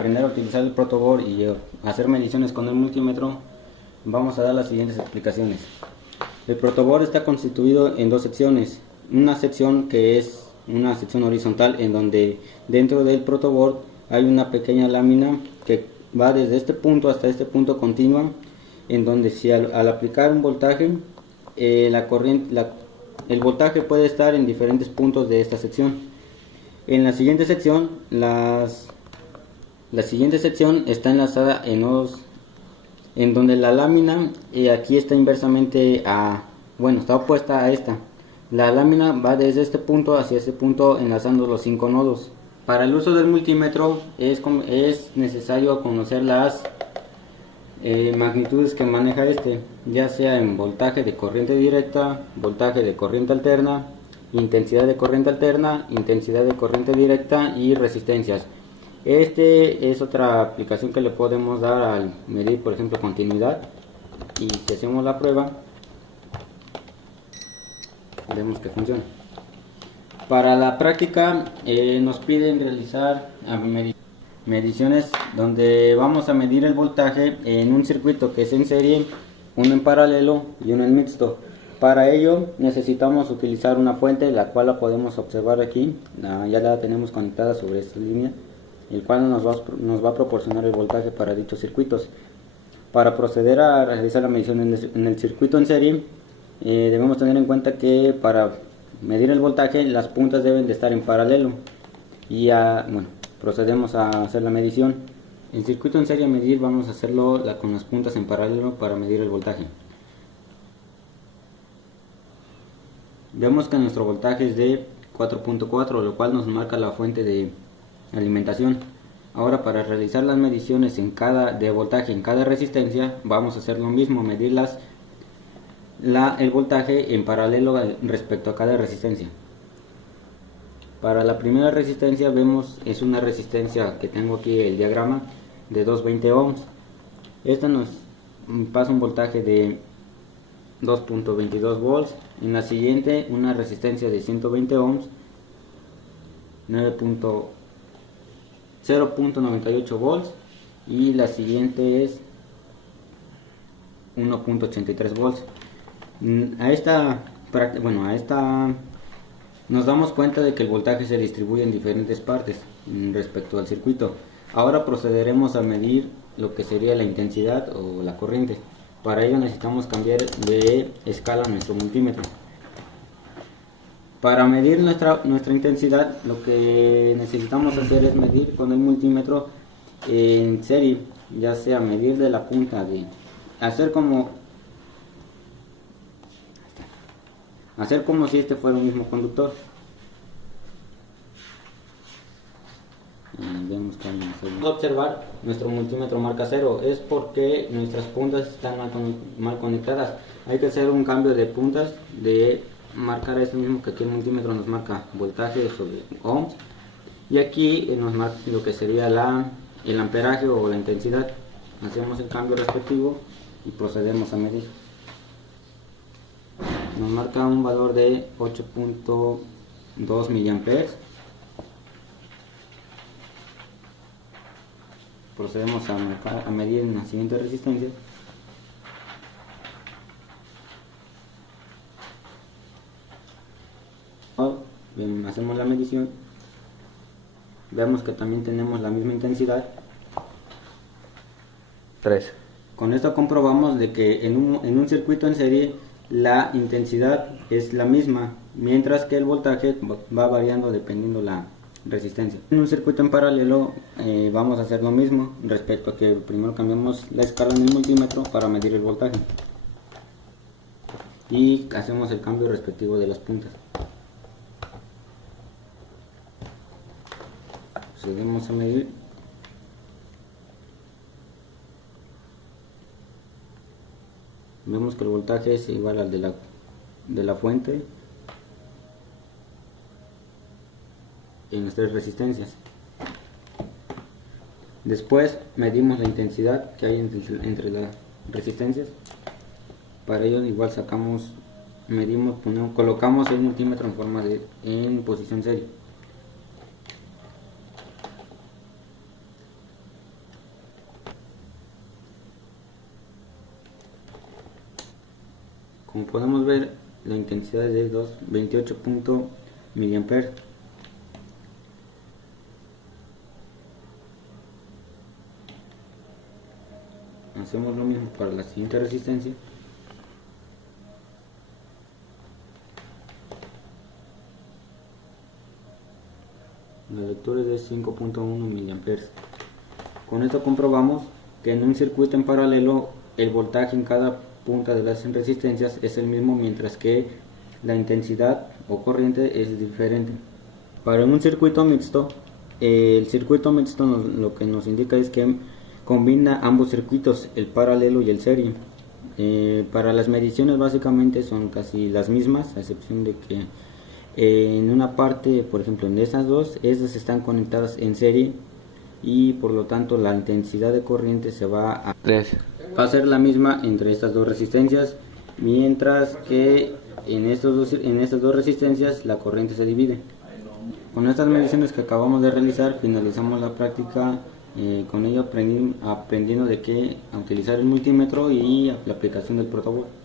aprender a utilizar el protoboard y hacer mediciones con el multímetro, vamos a dar las siguientes explicaciones. El protoboard está constituido en dos secciones. Una sección que es una sección horizontal, en donde dentro del protoboard hay una pequeña lámina que va desde este punto hasta este punto continua, en donde si al aplicar un voltaje, el voltaje puede estar en diferentes puntos de esta sección. En la siguiente sección, la siguiente sección está enlazada en nodos, en donde la lámina aquí está inversamente está opuesta a esta. La lámina va desde este punto hacia este punto, enlazando los 5 nodos. Para el uso del multímetro es necesario conocer las magnitudes que maneja ya sea en voltaje de corriente directa, voltaje de corriente alterna, intensidad de corriente alterna, intensidad de corriente directa y resistencias. Es otra aplicación que le podemos dar al medir, por ejemplo, continuidad. Y si hacemos la prueba, vemos que funciona. Para la práctica nos piden realizar mediciones donde vamos a medir el voltaje en un circuito que es en serie, uno en paralelo y uno en mixto. Para ello necesitamos utilizar una fuente, la cual la podemos observar aquí. Ya la tenemos conectada sobre esta línea, el cual nos va a proporcionar el voltaje para dichos circuitos. Para proceder a realizar la medición en el circuito en serie, debemos tener en cuenta que para medir el voltaje las puntas deben de estar en paralelo. Y procedemos a hacer la medición. El circuito en serie a medir vamos a hacerlo con las puntas en paralelo para medir el voltaje. Vemos que nuestro voltaje es de 4.4, lo cual nos marca la fuente de alimentación. Ahora, para realizar las mediciones de voltaje en cada resistencia, vamos a hacer lo mismo, medir el voltaje en paralelo respecto a cada resistencia. Para la primera resistencia es una resistencia que tengo aquí el diagrama de 220 ohms. Esta nos pasa un voltaje de 2.22 volts. En la siguiente una resistencia de 120 ohms, 0.98 volts, y la siguiente es 1.83 volts. A esta nos damos cuenta de que el voltaje se distribuye en diferentes partes respecto al circuito. Ahora procederemos a medir lo que sería la intensidad o la corriente. Para ello necesitamos cambiar de escala nuestro multímetro. Para medir nuestra intensidad, lo que necesitamos hacer es medir con el multímetro en serie, ya sea medir de la punta, hacer como si este fuera un mismo conductor. Vemos que observar nuestro multímetro marca 0, es porque nuestras puntas están mal conectadas. Hay que hacer un cambio de puntas, de marcar esto mismo que aquí el multímetro nos marca voltaje sobre ohms, y aquí nos marca lo que sería el amperaje o la intensidad. Hacemos el cambio respectivo y procedemos a medir. Nos marca un valor de 8.2 miliamperes. Procedemos a medir en la siguiente resistencia. Hacemos la medición. Vemos que también tenemos la misma intensidad. 3. Con esto comprobamos de que en un circuito en serie la intensidad es la misma, mientras que el voltaje va variando dependiendo la resistencia. En un circuito en paralelo vamos a hacer lo mismo, respecto a que primero cambiamos la escala en el multímetro para medir el voltaje y hacemos el cambio respectivo de las puntas. Procedemos a medir. Vemos que el voltaje es igual al de la fuente en las tres resistencias. Después medimos la intensidad que hay entre las resistencias. Para ello igual colocamos el multímetro en posición serie. Como podemos ver, la intensidad es de 28 mA. Hacemos lo mismo para la siguiente resistencia. La lectura es de 5.1 mA. Con esto comprobamos que en un circuito en paralelo el voltaje en cada punta de las resistencias es el mismo, mientras que la intensidad o corriente es diferente. Para un circuito mixto, el circuito mixto lo que nos indica es que combina ambos circuitos, el paralelo y el serie. Para las mediciones básicamente son casi las mismas, a excepción de que en una parte, por ejemplo en esas dos, esas están conectadas en serie y por lo tanto la intensidad de corriente va a ser la misma entre estas dos resistencias, mientras que en estas dos resistencias la corriente se divide. Con estas mediciones que acabamos de realizar finalizamos la práctica, con ello aprendiendo de qué utilizar el multímetro y la aplicación del protoboard.